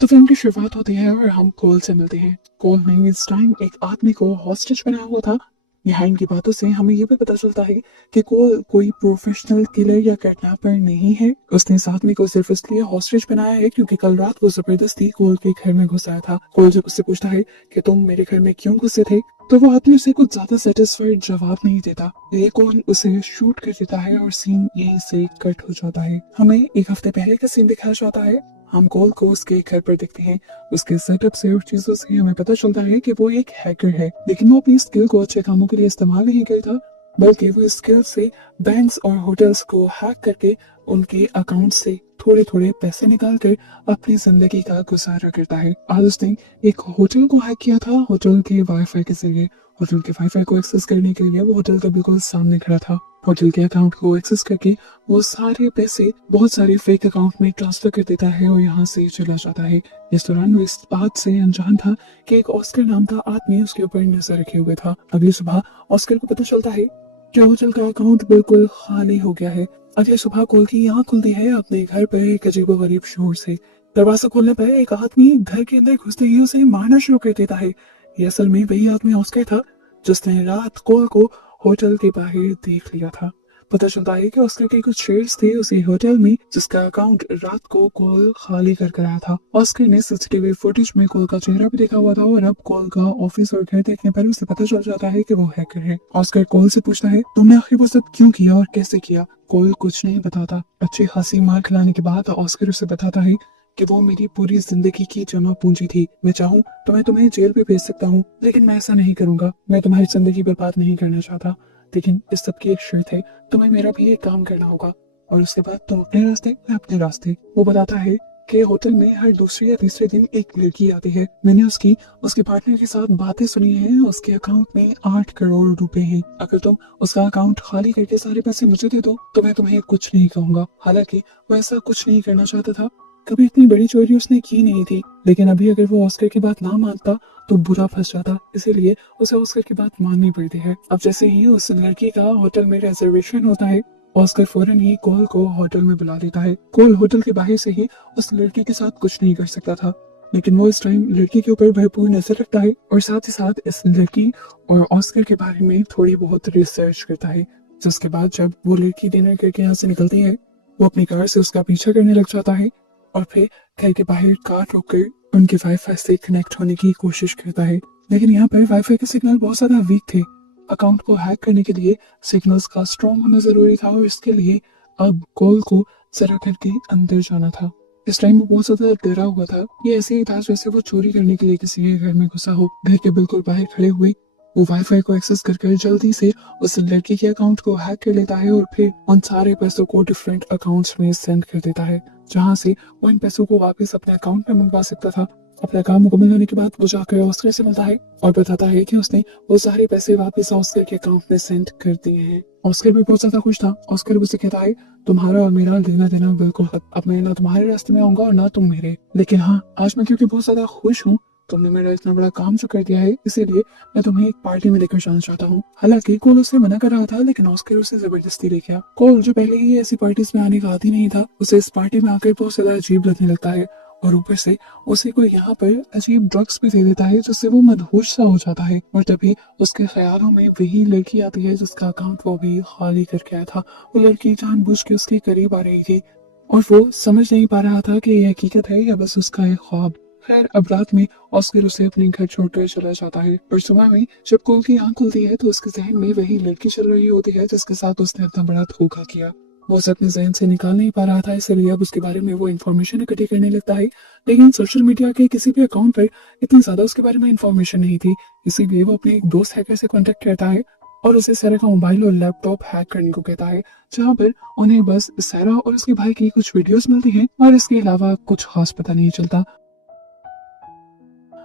तो फिल्म की शुरुआत होती है और हम कोल से मिलते हैं। कोल ने इस टाइम एक आदमी को हॉस्टेज बनाया हुआ था। यहाँ इनकी बातों से हमें ये भी पता चलता है कि कोल कोई प्रोफेशनल किलर या किडनैपर नहीं है। उसने इस आदमी को सिर्फ इसलिए हॉस्टेज बनाया है क्योंकि कल रात वो जबरदस्ती कोल के घर में घुस आया था। कोल जब उससे पूछता है कि तुम मेरे घर में क्यों घुसे थे, तो वो आदमी उसे कुछ ज्यादा सेटिस्फाइड जवाब नहीं देता। ये कोल उसे शूट कर देता है और सीन यहीं से कट हो जाता है। हमें एक हफ्ते पहले का सीन दिखाया जाता है। हम कोल को उसके घर पर देखते हैं। उसके सेटअप से और चीजों से हमें पता चलता है कि वो एक हैकर है, लेकिन वो अपनी स्किल को अच्छे कामों के लिए इस्तेमाल नहीं करता, बल्कि वो स्किल से बैंक्स और होटल्स को हैक करके उनके अकाउंट से थोड़े थोड़े पैसे निकाल कर अपनी जिंदगी का गुजारा करता है। आज उसने एक होटल को हैक किया था, होटल के वाईफाई के जरिए। होटल के वाईफाई को एक्सेस करने के लिए वो होटल का बिल्कुल सामने खड़ा था। होटल के अकाउंट को एक्सेस करके वो सारे पैसे बहुत सारे फेक अकाउंट में ट्रांसफर कर देता है और यहाँ से चला जाता है। इस दौरान वो इस बात से अनजान था कि एक ऑस्कर नाम का आदमी उसके ऊपर नजर रखे हुए था। अगली सुबह ऑस्कर को पता चलता है कि होटल का अकाउंट बिल्कुल खाली हो गया है। अगली सुबह कोल की आंख खुलती है अपने घर पर एक अजीबोगरीब शोर से। दरवाजा खोलने पर एक आदमी घर के अंदर घुसते ही उसे मारना शुरू कर देता है। ये असल में वही आदमी ऑस्कर था जिसने रात कोल को होटल के बाहर देख लिया था। पता चलता है कि ऑस्कर के कुछ शेयर्स थे उसी होटल में जिसका अकाउंट रात को कोल खाली कर आया था। ऑस्कर ने सीसीटीवी फुटेज में कोल का चेहरा भी देखा हुआ था और अब कोल का ऑफिस और घर देखने पर उसे पता चल जाता है कि वो हैकर है। ऑस्कर कोल से पूछता है, तुमने आखिर वो सब क्यों किया और कैसे किया? कोल कुछ नहीं बताता। अच्छी खासी मार खिलाने के बाद ऑस्कर उसे बताता है कि वो मेरी पूरी जिंदगी की जमा पूंजी थी। मैं चाहूँ तो मैं तुम्हें जेल पे भेज सकता हूँ, लेकिन मैं ऐसा नहीं करूंगा। मैं तुम्हारी जिंदगी बर्बाद नहीं करना चाहता, लेकिन इस सब की एक शर्त है, तुम्हें मेरा भी एक काम करना होगा और उसके बाद तुम अपने रास्ते, मैं अपने रास्ते। वो बताता है कि होटल में हर दूसरे या तीसरे दिन एक लड़की आती है। मैंने उसके पार्टनर के साथ बातें सुनी है। उसके अकाउंट में 8 करोड़ रुपए हैं। अगर तुम उसका अकाउंट खाली करके सारे पैसे मुझे दे दो तो मैं तुम्हें कुछ नहीं कहूंगा। हालांकि वो ऐसा कुछ नहीं करना चाहता था। कभी इतनी बड़ी चोरी उसने की नहीं थी, लेकिन अभी अगर वो ऑस्कर की बात ना मानता तो बुरा फंस जाता, इसीलिए उसे ऑस्कर की बात माननी पड़ती है। अब जैसे ही उस लड़की का होटल में रिजर्वेशन होता है, ऑस्कर फौरन ही कोल को होटल में बुला लेता है। कोल होटल के बाहर से ही उस लड़की के साथ कुछ नहीं कर सकता था, लेकिन वो इस टाइम लड़की के ऊपर भरपूर नजर रखता है और साथ ही साथ इस लड़की और ऑस्कर के बारे में थोड़ी बहुत रिसर्च करता है। जिसके बाद जब वो लड़की डिनर करके यहाँ से निकलती है, वो अपनी कार से उसका पीछा करने लग जाता है और फिर घर के बाहर कार रोककर उनके वाईफाई से कनेक्ट होने की कोशिश करता है। लेकिन यहाँ पर वाईफाई के सिग्नल बहुत ज्यादा वीक थे। अकाउंट को हैक करने के लिए सिग्नल्स का स्ट्रॉन्ग होना जरूरी था और इसके लिए अब कोल को जरा घर के अंदर जाना था। इस टाइम वो बहुत ज्यादा डरा हुआ था। ये ऐसे ही था जैसे वो चोरी करने के लिए किसी के घर में घुसा हो। घर के बिल्कुल बाहर खड़े हुए वो वाईफाई को एक्सेस कर जल्दी से उस लड़की के अकाउंट को हैक कर लेता है और फिर उन सारे पैसों को डिफरेंट अकाउंट्स में सेंड कर देता है, जहां से वो इन पैसों को वापस अपने अकाउंट में मंगवा सकता था। अपना काम मुकम्मल होने के बाद वो जाकर ऑस्कर से मिलता है और बताता है कि उसने वो सारे पैसे वापस ऑस्कर के अकाउंट में सेंड कर दिए हैं। ऑस्कर भी बहुत ज्यादा खुश था। ऑस्कर उसे कहता है, तुम्हारा और मेरा लेना देना बिल्कुल खत्म। अब मैं ना तुम्हारे रास्ते में आऊंगा और ना तुम मेरे। लेकिन हाँ, आज मैं क्योंकि बहुत ज्यादा खुश हूँ, तुमने मेरा इतना बड़ा काम जो कर दिया है, इसीलिए मैं तुम्हें एक पार्टी में लेकर जाना चाहता हूँ। हालांकि कोल उससे मना कर रहा था, लेकिन ऑस्कर उसे जबरदस्ती ले गया। कोल जो पहले ही ऐसी पार्टीज में आने का आदी नहीं था, उसे इस पार्टी में आकर बहुत ज्यादा अजीब लगने लगता है और ऊपर से उसे कोई यहाँ पर अजीब ड्रग्स भी दे देता है जिससे वो मदहोश सा हो जाता है। और तभी उसके ख्यालों में वही लड़की आती है जिसका अकाउंट वो भी खाली करके आया था। वो लड़की जानबूझ के उसके करीब आ रही थी और वो समझ नहीं पा रहा था कि ये हकीकत है या बस उसका एक ख्वाब। खैर, अब रात में ऑस्कर उसे अपने घर छोड़कर चला जाता है और सुबह में जब कोल की आंख खुलती है तो उसके जहन में वही लड़की चल रही होती है जिसके साथ उसने अपना बड़ा धोखा किया। वो उसे अपने जहन से निकाल नहीं पा रहा था, इसलिए अब उसके बारे में वो इन्फॉर्मेशन इकट्ठी करने लगता है। लेकिन सोशल मीडिया के किसी भी अकाउंट पर इतनी ज्यादा उसके बारे में इन्फॉर्मेशन नहीं थी, इसीलिए वो अपने एक दोस्त हैकर से कॉन्टेक्ट करता है और उसे सारा का मोबाइल और लैपटॉप हैक करने को कहता है, जहाँ पर उन्हें बस सारा और उसके भाई की कुछ वीडियोस मिलती हैं और इसके अलावा कुछ खास पता नहीं चलता।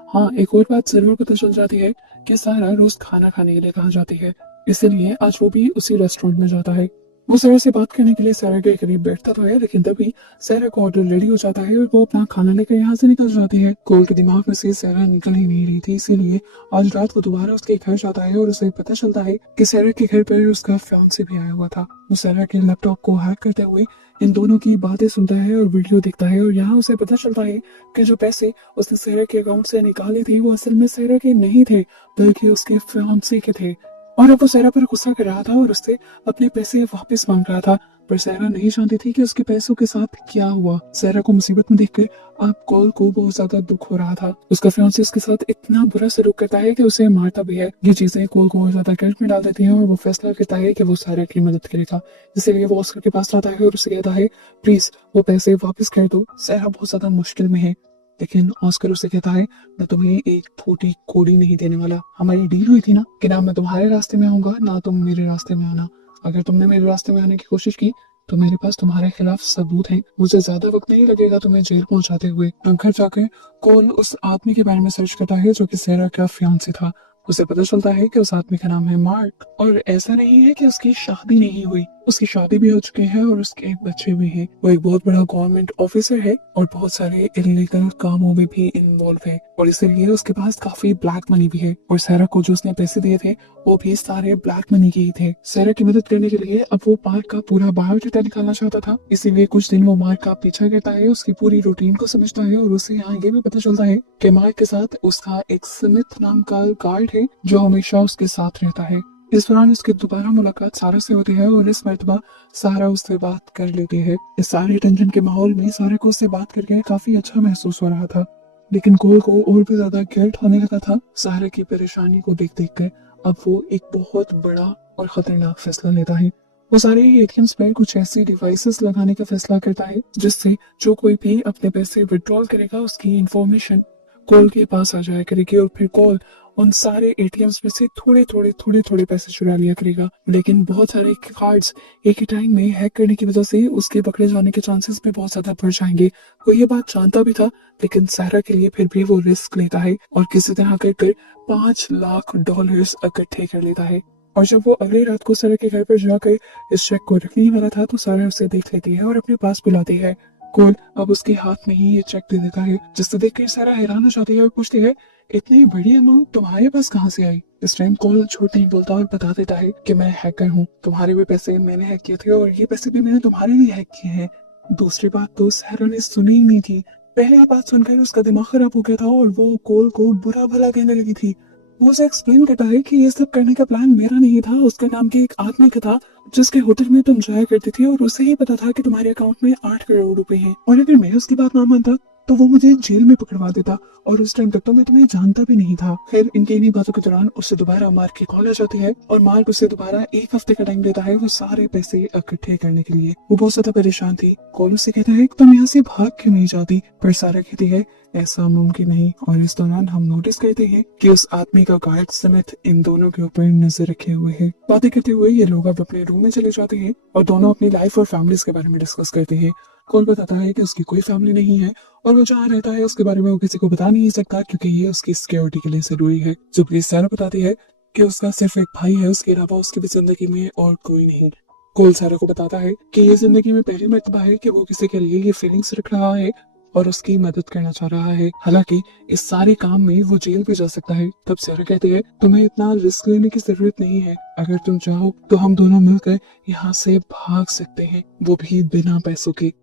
हाँ, एक और बात जरूर पता चल जाती है कि सारा रोज खाना खाने के लिए कहाँ जाती है, इसीलिए आज वो भी उसी रेस्टोरेंट में जाता है। वो सारा से बात करने के लिए सारा के करीब बैठता तो है, लेकिन तभी सारा का ऑर्डर रेडी हो जाता है और वो अपना खाना लेकर यहाँ से निकल जाती है। कोल के दिमाग में से सारा निकल ही नहीं रही थी, इसीलिए आज रात वो दोबारा उसके घर जाता है और उसे पता चलता है कि सारा के घर पर उसका फियांसे भी आया हुआ था। वो सारा के लैपटॉप को हैक करते हुए इन दोनों की बातें सुनता है और वीडियो देखता है, और यहाँ उसे पता चलता है कि जो पैसे उसने सारा के अकाउंट से निकाले थे वो असल में सारा के नहीं थे, बल्कि उसके फियांसे के थे। और अब वो सारा पर गुस्सा कर रहा था और उससे अपने पैसे वापस मांग रहा था, पर सारा नहीं जानती थी कि उसके पैसों के साथ क्या हुआ। सारा को मुसीबत में देखकर अब कॉल को बहुत ज्यादा दुख हो रहा था। उसका फियांसे उसके साथ इतना बुरा सलूक करता है कि उसे मारता भी है। ये चीजें कॉल को बहुत ज्यादा गिल्ट में डाल देती हैं और वो फैसला करता है कि वो सारा की मदद करेगा। इसीलिए वो ऑस्कर के पास आता है और उसे कहता है प्लीज वो पैसे वापस कर दो, सारा बहुत ज्यादा मुश्किल में है। लेकिन ऑस्कर उसे कहता है मैं तुम्हें एक फूटी कोड़ी नहीं देने वाला। हमारी डील हुई थी ना कि ना मैं तुम्हारे रास्ते में आऊंगा ना तुम मेरे रास्ते में आना। अगर तुमने मेरे रास्ते में आने की कोशिश की तो मेरे पास तुम्हारे खिलाफ सबूत है। मुझे ज्यादा वक्त नहीं लगेगा तुम्हें जेल पहुंचाते हुए। घर जाकर कॉल उस आदमी के बारे में सर्च करता है जो कि सेरा का फियांसे था। उसे पता चलता है कि उस आदमी का नाम है मार्क, और ऐसा नहीं है कि उसकी शादी नहीं हुई, उसकी शादी भी हो चुकी है और उसके एक बच्चे भी हैं। वो एक बहुत बड़ा गवर्नमेंट ऑफिसर है और बहुत सारे इलीगल कामों में भी इन्वॉल्व है, और इसीलिए उसके पास काफी ब्लैक मनी भी है। और सारा को जो उसने पैसे दिए थे वो भी सारे ब्लैक मनी के ही थे। सारा की मदद करने के लिए अब वो मार्क का पूरा बायोडाटा निकालना चाहता था, इसीलिए कुछ दिन वो मार्क का पीछा करता है, उसकी पूरी रूटीन को समझता है, और उसे यहाँ ये भी पता चलता है कि मार्क के साथ उसका एक स्मिथ नाम का गार्ड है जो हमेशा उसके साथ रहता है। इस दौरान उसकी दोबारा मुलाकात सारा से होती है और इस मर्तबा सारा उससे बात कर लेती है। इस सारे टेंशन के माहौल में सारा को उससे बात करके काफी अच्छा महसूस हो रहा था, लेकिन कोल को और भी ज्यादा गिल्ट होने लगा था सारा की परेशानी को देख देख कर। अब वो एक बहुत बड़ा और खतरनाक फैसला लेता है। वो सारे एटीएम्स पर कुछ ऐसी डिवाइसेस लगाने का फैसला करता है जिससे जो कोई भी अपने पैसे विड्रॉल करेगा उसकी इंफॉर्मेशन कॉल के पास आ जाया करेगी, और फिर कॉल उन सारे एटीएम्स में से थोड़े थोड़े पैसे चुरा लिया करेगा। लेकिन बहुत सारे कार्ड्स एक ही टाइम में हैक करने की वजह से उसके पकड़े जाने के चांसेस भी बहुत ज्यादा बढ़ जाएंगे। वो ये बात जानता भी था, लेकिन सारा के लिए फिर भी वो रिस्क लेता है और किसी तरह कर $5 लाख इकट्ठे कर लेता है। और जब वो अगली रात को सारा के घर पर जाकर इस चेक को रखने वाला था तो सारा उसे देख लेती है और अपने पास बुलाती है। कोल अब उसके हाथ में ही ये चेक दे देता है, जिससे देखकर सारा हैरान हो जाती है और पूछती है इतनी बड़ी अमाउंट तुम्हारे पास कहाँ से आई। इस टाइम कोल झूठ नहीं बोलता और बता देता है कि मैं हैकर हूँ, तुम्हारे भी पैसे मैंने हैक किए थे और ये पैसे भी मैंने तुम्हारे लिए हैक किए हैं। दूसरी बात तो सारा ने सुनी ही नहीं थी। पहले ये बात सुनकर उसका दिमाग खराब हो गया था और वो कोल को बुरा भला कहने लगी थी। वो उसे एक्सप्लेन करता है कि ये सब करने का प्लान मेरा नहीं था, उसके नाम के एक आदमी का था जिसके होटल में तुम जाया करती थी, और उसे ही पता था कि तुम्हारे अकाउंट में 8 करोड़ रुपए हैं, और अगर मैं उसकी बात ना मानता तो वो मुझे जेल में पकड़वा देता, और उस टाइम तक तो मैं तुम्हें जानता भी नहीं था। फिर इनकी इन्हीं बातों के दौरान उससे दोबारा मार्क की कॉल आ जाती है और मार्क उसे दोबारा एक हफ्ते का टाइम देता है वो सारे पैसे इकट्ठे करने के लिए। वो बहुत ज्यादा परेशान थी। कॉल उससे कहता है तुम यहाँ से भाग क्यों नहीं जाती, पर सारा कहती है ऐसा मुमकिन नहीं। और इस दौरान हम नोटिस करते हैं कि उस आदमी का गार्ड समेत इन दोनों के ऊपर नजर रखे हुए है। बातें करते हुए ये लोग अब अपने रूम में चले जाते हैं और दोनों अपनी लाइफ और फैमिलीज के बारे में डिस्कस करते हैं। कॉल बताता है कि उसकी कोई फैमिली नहीं है और वो जहाँ रहता है उसके बारे में वो किसी को बता नहीं सकता क्योंकि ये उसकी सिक्योरिटी के लिए जरूरी है। जबकि सारा बताती है कि उसका सिर्फ एक भाई है, उसके अलावा उसकी भी जिंदगी में और कोई नहीं। कोल सारा को बताता है कि ये जिंदगी में पहली मर्तबा है कि वो किसी के लिए ये फीलिंग्स रख रहा है और उसकी मदद करना चाह रहा है। हालांकि इस सारे काम में वो जेल भी जा सकता है। तब सारा कहती है तुम्हें इतना रिस्क लेने की जरूरत नहीं है, अगर तुम चाहो तो हम दोनों मिलकर यहाँ से भाग सकते हैं, वो भी बिना पैसों के।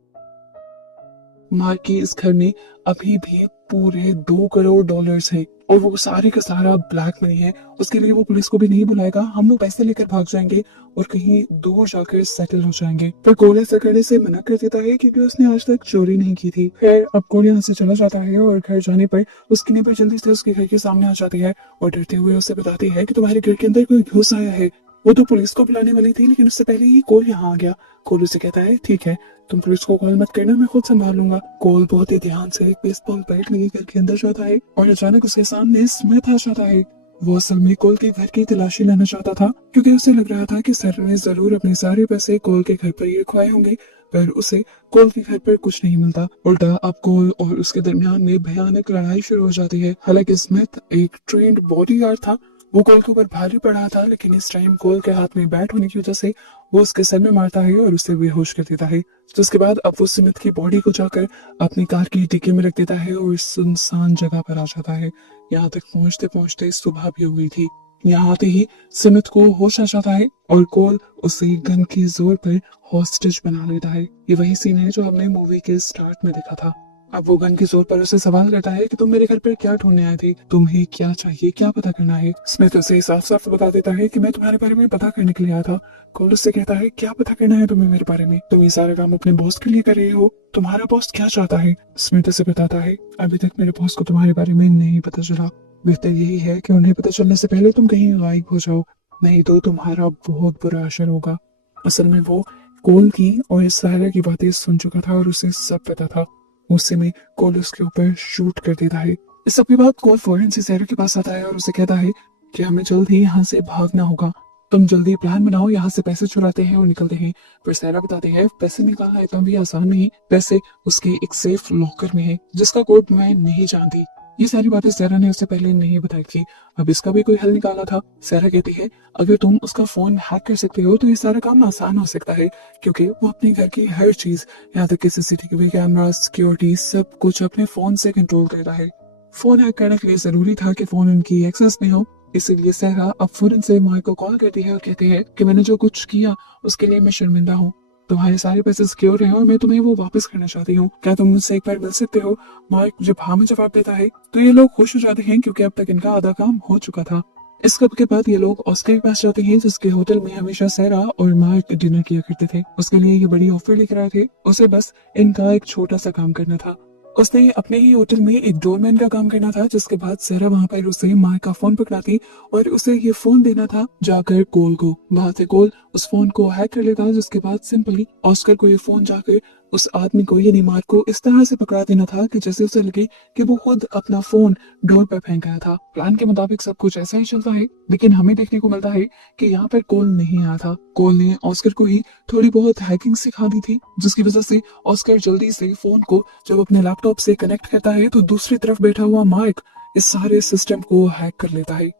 मार्क के इस घर में अभी भी पूरे $2 करोड़ हैं और वो सारे का सारा ब्लैक मनी है। उसके लिए वो पुलिस को भी नहीं बुलाएगा, हम लोग पैसे लेकर भाग जाएंगे और कहीं दूर जाकर सेटल हो जाएंगे। पर कोल ऐसा करने से मना कर देता है क्योंकि उसने आज तक चोरी नहीं की थी। खैर अब कोल यहाँ से चला जाता है और घर जाने पर उसकी नींबर जल्दी से उसके घर के सामने आ जाती है और डरते हुए उसे बताती है कि तुम्हारे घर के अंदर कोई घुस आया है। वो तो पुलिस को बुलाने वाली थी लेकिन उससे पहले ही कोल यहाँ आ गया। कोल उसे कहता है ठीक है तुम पुलिस को कॉल मत करना, मैं खुद संभाल लूंगा। कोल बहुत ही ध्यान से एक बेसबॉल बैट लिए घर के अंदर जाता है और अचानक उसके सामने स्मिथ आ जाता है। वो असल में कोल के घर की तलाशी लेना चाहता था क्योंकि उसे लग रहा था कि सर ने जरूर अपने सारे पैसे कोल के घर पर ही रखवाए होंगे, पर उसे कोल के घर पर कुछ नहीं मिलता। उल्टा अब कोल और उसके दरमियान में भयानक लड़ाई शुरू हो जाती है। हालांकि स्मिथ एक ट्रेंड बॉडीगार्ड था वो कोल के ऊपर भारी पड़ रहा था, लेकिन इस टाइम कोल के हाथ में बैट होने की वजह से वो उसके सर में मारता है और उसे बेहोश कर देता है। तो उसके बाद अब वो स्मिथ की बॉडी को जाकर अपनी कार की डिक्की में रख देता है और इस सुनसान जगह पर आ जाता है। यहाँ तक पहुंचते पहुंचते सुबह भी हो गई थी। यहाँ आते ही स्मिथ को होश आ जाता है और कोल उसे गन के जोर पर हॉस्टेज बना लेता है। ये वही सीन है जो हमने मूवी के स्टार्ट में देखा था। अब वो गन के जोर पर उसे सवाल करता है कि तुम मेरे घर पर क्या ढूंढने आए थे, तुम्हें क्या चाहिए, क्या पता करना है। स्मिथ उसे साफ साफ बता देता है कि मैं तुम्हारे बारे में पता करने के लिए आया था। कोल उससे कहता है क्या पता करना है तुम्हें मेरे बारे में, तुम ये सारा काम अपने बॉस के लिए कर रहे हो, तुम्हारा बॉस क्या चाहता है। स्मिथ उसे बताता है अभी तक मेरे बॉस को तुम्हारे बारे में नहीं पता चला, बेहतर यही है कि उन्हें पता चलने से पहले तुम कहीं गायब हो जाओ, नहीं तो तुम्हारा बहुत बुरा असर होगा। असल में वो कोल की और इस सारा की बातें सुन चुका था और उसे सब पता था। उसी में कोल उसके ऊपर शूट कर देता है। इस सब के बाद कोल फौरन से सैरा के पास आता है और उसे कहता है कि हमें जल्द ही यहाँ से भागना होगा, तुम जल्दी प्लान बनाओ, यहाँ से पैसे चुराते हैं और निकलते हैं। पर सैरा बताती है पैसे निकालना इतना भी आसान नहीं, पैसे उसके एक सेफ लॉकर में है जिसका कोड मैं नहीं जानती। ये सारी बातें सैरा ने उससे पहले नहीं बताई थी। अब इसका भी कोई हल निकाला था। सैरा कहती है अगर तुम उसका फोन हैक कर सकते हो तो ये सारा काम आसान हो सकता है, क्योंकि वो अपने घर की हर चीज, यहाँ तक कि सीसीटीवी कैमरा, सिक्योरिटी, सब कुछ अपने फोन से कंट्रोल करता है। फोन हैक करने के लिए जरूरी था कि फोन उनकी एक्सेस में हो, इसीलिए सैरा अब फौरन से माइक को कॉल करती है और कहती है कि मैंने जो कुछ किया उसके लिए मैं शर्मिंदा हूँ, तुम्हारे सारे पैसे सिक्योर हैं और मैं तुम्हें वो वापस करना चाहती हूँ, क्या तुम मुझसे एक बार मिल सकते हो। माइक जब हाँ में जवाब देता है तो ये लोग खुश हो जाते हैं क्योंकि अब तक इनका आधा काम हो चुका था। इस कप के बाद ये लोग ऑस्कर के पास जाते हैं जिसके होटल में हमेशा सैरा और मार्क डिनर किया करते थे। उसके लिए ये बड़ी ऑफर लेकर आए थे, उसे बस इनका एक छोटा सा काम करना था। उसने अपने ही होटल में एक डोरमैन का काम करना था, जिसके बाद सैरा वहां पर उसे मार्क का फोन पकड़ाती और उसे ये फोन देना था जाकर कोल को। वहां से कोल उस फोन को हैक कर लेता, जिसके बाद सिंपली ऑस्कर को ये फोन जाकर उस आदमी को यानी मार्क को इस तरह से पकड़ा देना था कि जैसे उसे लगे कि वो खुद अपना फोन डोर पर फेंक आया था। प्लान के मुताबिक सब कुछ ऐसा ही चलता है, लेकिन हमें देखने को मिलता है कि यहाँ पर कोल नहीं आया था। कोल ने ऑस्कर को ही थोड़ी बहुत हैकिंग सिखा दी थी, जिसकी वजह से ऑस्कर जल्दी से फोन को जब अपने लैपटॉप से कनेक्ट करता है तो दूसरी तरफ बैठा हुआ मार्क इस सारे सिस्टम को हैक कर लेता है।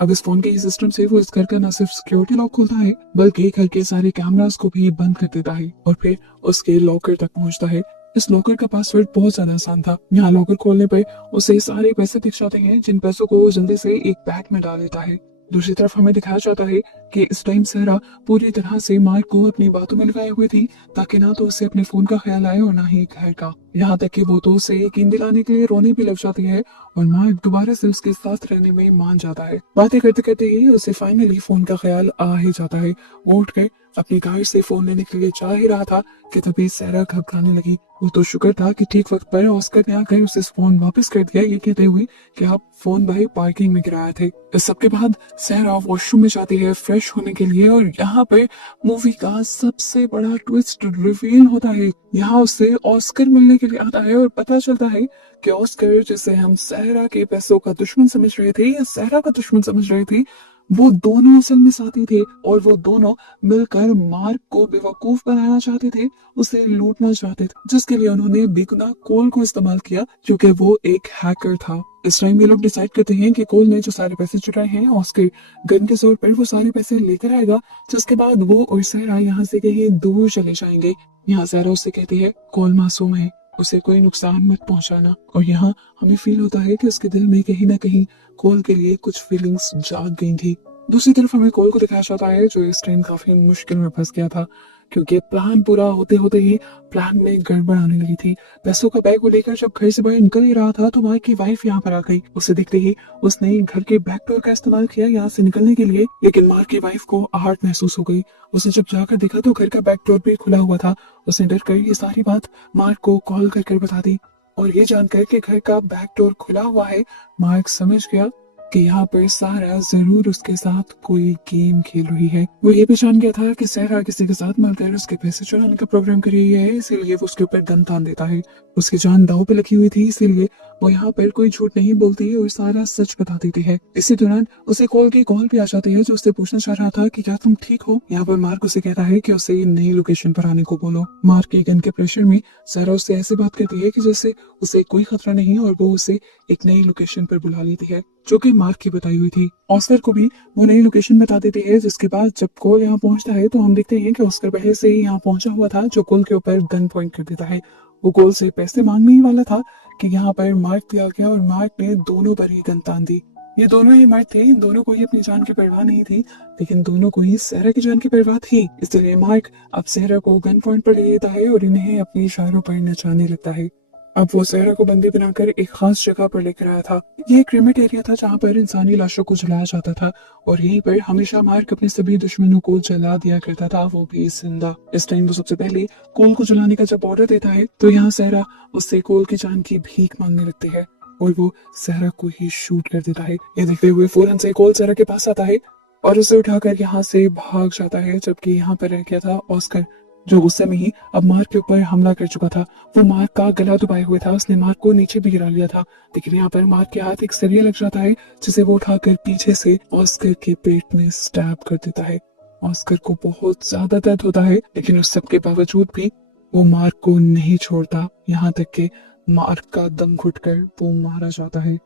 अब इस फोन के ही सिस्टम से वो इस घर का न सिर्फ सिक्योरिटी लॉक खोलता है बल्कि घर के सारे कैमरास को भी बंद कर देता है और फिर उसके लॉकर तक पहुंचता है। इस लॉकर का पासवर्ड बहुत ज्यादा आसान था। यहाँ लॉकर खोलने पर उसे सारे पैसे दिख जाते हैं, जिन पैसों को वो जल्दी से एक बैग में डाल देता है। दूसरी तरफ हमें दिखाया जाता है कि इस टाइम सहरा पूरी तरह से मार्क को अपनी बातों में लगाए हुए थी, ताकि ना तो उसे अपने फोन का ख्याल आए और ना ही घर का। यहाँ तक कि वो तो उसे यकीन दिलाने के लिए रोने भी लग जाती है और मार्क दोबारा से उसके साथ रहने में मान जाता है। बातें करते करते ही उसे फाइनली फोन का ख्याल आ ही जाता है। वो उठकर अपनी कार से फोन लेने के लिए जा ही रहा था कि तभी सहरा घबराने लगी। वो तो शुक्र था कि ठीक वक्त पर ऑस्कर ने आकर उसे फोन वापस कर दिया, ये कहते हुए कि आप फोन भाई पार्किंग में गिराए थे। इस सबके बाद सहरा वॉशरूम में जाती है फ्रेश होने के लिए और यहाँ पे मूवी का सबसे बड़ा ट्विस्ट रिवील होता है। यहाँ उसे ऑस्कर मिलने के लिए आता है और पता चलता है कि ऑस्कर, जिसे हम सहरा के पैसों का दुश्मन समझ रहे थे या सहरा का दुश्मन समझ रहे थे, वो दोनों असल में साथी थे और वो दोनों मिलकर मार्क को बेवकूफ बनाना चाहते थे, उसे लूटना चाहते थे, जिसके लिए उन्होंने बेगुनाह कोल को इस्तेमाल किया क्योंकि वो एक हैकर था। इस टाइम ये लोग डिसाइड करते हैं कि कोल ने जो सारे पैसे चुराए हैं ऑस्कर गन के जोर पर वो सारे पैसे लेकर आएगा, जिसके बाद वो और सहरा यहाँ से कहीं दूर चले जाएंगे। यहाँ सहरा उससे कहती है कोल मासूम है, उसे कोई नुकसान मत पहुंचाना। और यहाँ हमें फील होता है कि उसके दिल में कहीं ना कहीं कोल के लिए कुछ फीलिंग्स जाग गई थी। दूसरी तरफ हमें कोल को दिखाया जाता है जो इस टाइम काफी मुश्किल में फंस गया था, क्योंकि प्लान पूरा होते होते ही प्लान में गड़बड़ आने लगी थी। पैसों का बैग को लेकर जब घर से बाहर निकल ही रहा था तो मार्क की वाइफ यहाँ पर आ गई। उसे देखते ही उसने घर के बैक डोर का इस्तेमाल किया यहाँ से निकलने के लिए, लेकिन मार्क की वाइफ को आहट महसूस हो गई। उसने जब जाकर देखा तो घर का बैक डोर भी खुला हुआ था। उसने डर कर ये सारी बात मार्क को कॉल कर बता दी और ये जानकर कि घर का बैक डोर खुला हुआ है, मार्क समझ गया कि यहाँ पर सारा जरूर उसके साथ कोई गेम खेल रही है। वो ये भी जान गया था कि सहरा किसी के साथ मिलकर उसके पैसे चुराने का प्रोग्राम कर रही है, इसीलिए वो उसके ऊपर गन तान देता है। उसकी जान दांव पे लगी हुई थी, इसीलिए वो यहाँ पर कोई झूठ नहीं बोलती है और सारा सच बता देती है। इसी दौरान उसे कॉल की कॉल भी आ जाती है जो उससे पूछना चाह रहा था कि क्या तुम ठीक हो। यहाँ पर मार्क उसे कहता है कि उसे नई लोकेशन पर आने को बोलो। मार्क के गन के प्रेशर में सारा उससे ऐसे बात करती है कि जैसे उसे कोई खतरा नहीं और वो उसे एक नई लोकेशन पर बुला लेती है जो कि मार्क की बताई हुई थी। ऑस्कर को भी वो नई लोकेशन बता देती है, जिसके बाद जब कोल यहाँ पहुंचता है तो हम देखते हैं कि ऑस्कर पहले से ही यहाँ पहुंचा हुआ था जो कोल के ऊपर गन पॉइंट कर देता है। वो कोल से पैसे मांगने ही वाला था कि यहाँ पर मार्क भी आ गया और मार्क ने दोनों पर ही गन तान दी। ये दोनों ही मर्द थे, इन दोनों को ही अपनी जान की परवाह नहीं थी, लेकिन दोनों को ही सहरा की जान की परवाह थी। इसलिए मार्क अब सहरा को गन पॉइंट पर ले लेता है और इन्हें अपने इशारों पर नचाने लगता है। अब वो सहरा को बंदी बनाकर एक खास जगह पर लेकर आया था। ये एक क्रेमेट एरिया था जहाँ पर इंसानी लाशों को जलाया जाता था और यहीं पर हमेशा मार्क अपने सभी दुश्मनों को जला दिया करता था, वो भी जिंदा। इस टाइम वो सबसे पहले कोल को जलाने का जब ऑर्डर देता है तो यहाँ सहरा उससे कोल की जान की भीख मांगने लगती है और वो सहरा को ही शूट कर देता है। ये देखते हुए फौरन से कोल सहरा के पास आता है और उसे उठाकर यहाँ से भाग जाता है, जबकि यहाँ पर रह गया था ऑस्कर जो गुस्से में ही अब मार्क के ऊपर हमला कर चुका था। वो मार्क का गला दबाए हुए था, उसने मार्क को नीचे भी गिरा लिया था, लेकिन यहाँ पर मार्क के हाथ एक सरिया लग जाता है जिसे वो उठाकर पीछे से ऑस्कर के पेट में स्टैब कर देता है। ऑस्कर को बहुत ज्यादा दर्द होता है, लेकिन उस सब के बावजूद भी वो मार्क को नहीं छोड़ता, यहाँ तक कि मार्क का दम घुटकर वो मारा जाता है।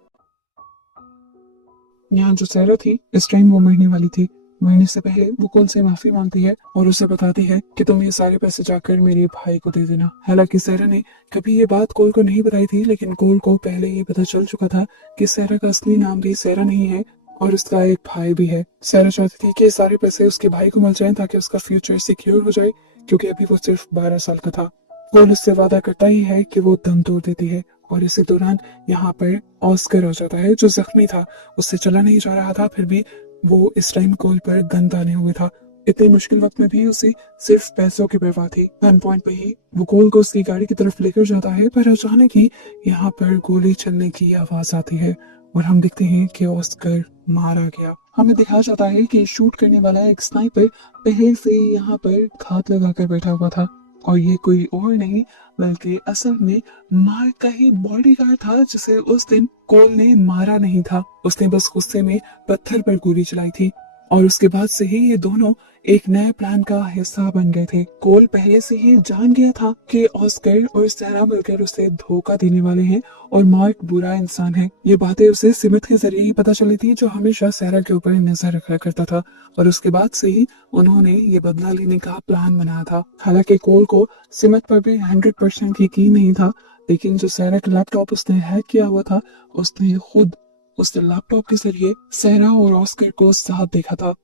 यहाँ जो सहरा थी इस टाइम वो मरने वाली थी। मरने से पहले वो कोल से माफी मांगती है और उसे बताती है कि तुम ये सारे पैसे जाकर मेरे भाई को दे देना। हालांकि सहरा ने कभी ये बात कोल को नहीं बताई थी, लेकिन कोल को पहले ये पता चल चुका था कि सहरा का असली नाम भी सहरा नहीं है और उसका एक भाई भी है। सहरा चाहती थी कि ये सारे पैसे उसके भाई को मिल जाएं ताकि उसका फ्यूचर सिक्योर हो जाए, क्योंकि अभी वो सिर्फ 12 साल का था। कोल उससे वादा करता ही है कि वो दम तोड़ देती है और इसी दौरान यहाँ पर ऑस्कर हो जाता है जो जख्मी था, उससे चला नहीं जा रहा था, फिर भी वो इस टाइम कोल पर गन ताने हुए था। इतने मुश्किल वक्त में भी उसे सिर्फ पैसों की परवाह थी। गन पॉइंट पे ही वो कोल को उसकी गाड़ी की तरफ लेकर जाता है, पर अचानक ही यहाँ पर गोली चलने की आवाज आती है और हम देखते हैं कि ऑस्कर मारा गया। हमें दिखाया जाता है कि शूट करने वाला एक स्नाइपर पहले से ही यहाँ पर घात लगाकर बैठा हुआ था और ये कोई और नहीं बल्कि असल में मार्क का ही बॉडीगार्ड था, जिसे उस दिन कोल ने मारा नहीं था। उसने बस गुस्से में पत्थर पर गोली चलाई थी और उसके बाद से ही ये दोनों एक नए प्लान का हिस्सा बन गए थे। कोल पहले से ही जान गया था कि ऑस्कर और सहरा मिलकर उसे धोखा देने वाले हैं और मार्क बुरा इंसान है। ये बातें उसे सिमित के जरिए ही पता चली थी, जो हमेशा सहरा के ऊपर नजर रखा करता था, और उसके बाद से ही उन्होंने ये बदला लेने का प्लान बनाया था। हालांकि कोल को सिमित पर भी 100% यकीन नहीं था, लेकिन जो सहरा का लैपटॉप उसने हैक किया हुआ था, उसने खुद उस लैपटॉप के जरिए सहरा और ऑस्कर को साथ देखा था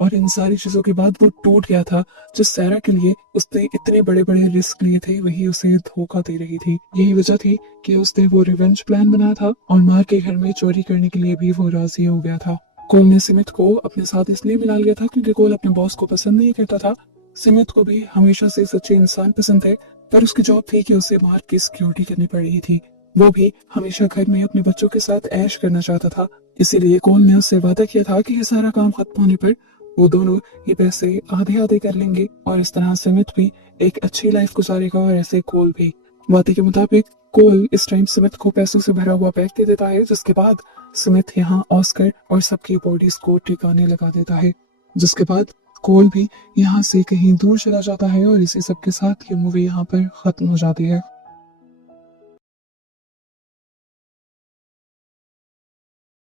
और इन सारी चीजों के बाद वो टूट गया था। जिस सहरा के लिए उसने इतने बड़े बड़े रिस्क लिए थे, वही उसे धोखा दे रही थी। यही वजह थी कि उसने वो रिवेंज प्लान बनाया था और मार्क के घर में चोरी करने के लिए भी वो राजी हो गया था। कोल ने सिमित को अपने साथ इसलिए मिला लिया था क्योंकि कोल अपने बॉस को पसंद नहीं करता था। सिमित को भी हमेशा से सच्चे इंसान पसंद थे, पर उसकी जॉब थी कि उसे मार्क की सिक्योरिटी करनी पड़ रही थी। वो भी हमेशा घर में अपने बच्चों के साथ ऐश करना चाहता था, इसीलिए कोल ने उससे वादा किया था कि ये सारा काम खत्म होने पर वो दोनों ये पैसे आधे आधे कर लेंगे और इस तरह सिमित भी एक अच्छी लाइफ गुजारेगा और ऐसे कोल भी। वादे के मुताबिक कोल इस टाइम सिमित को पैसों से भरा हुआ बैग दे देता है, जिसके बाद सिमित यहाँ ऑस्कर और सबकी बॉडीज को ठिकाने लगा देता है। जिसके बाद कोल भी यहाँ से कहीं दूर चला जाता है और इसी सब के साथ ये मूवी यहाँ पर खत्म हो जाती है।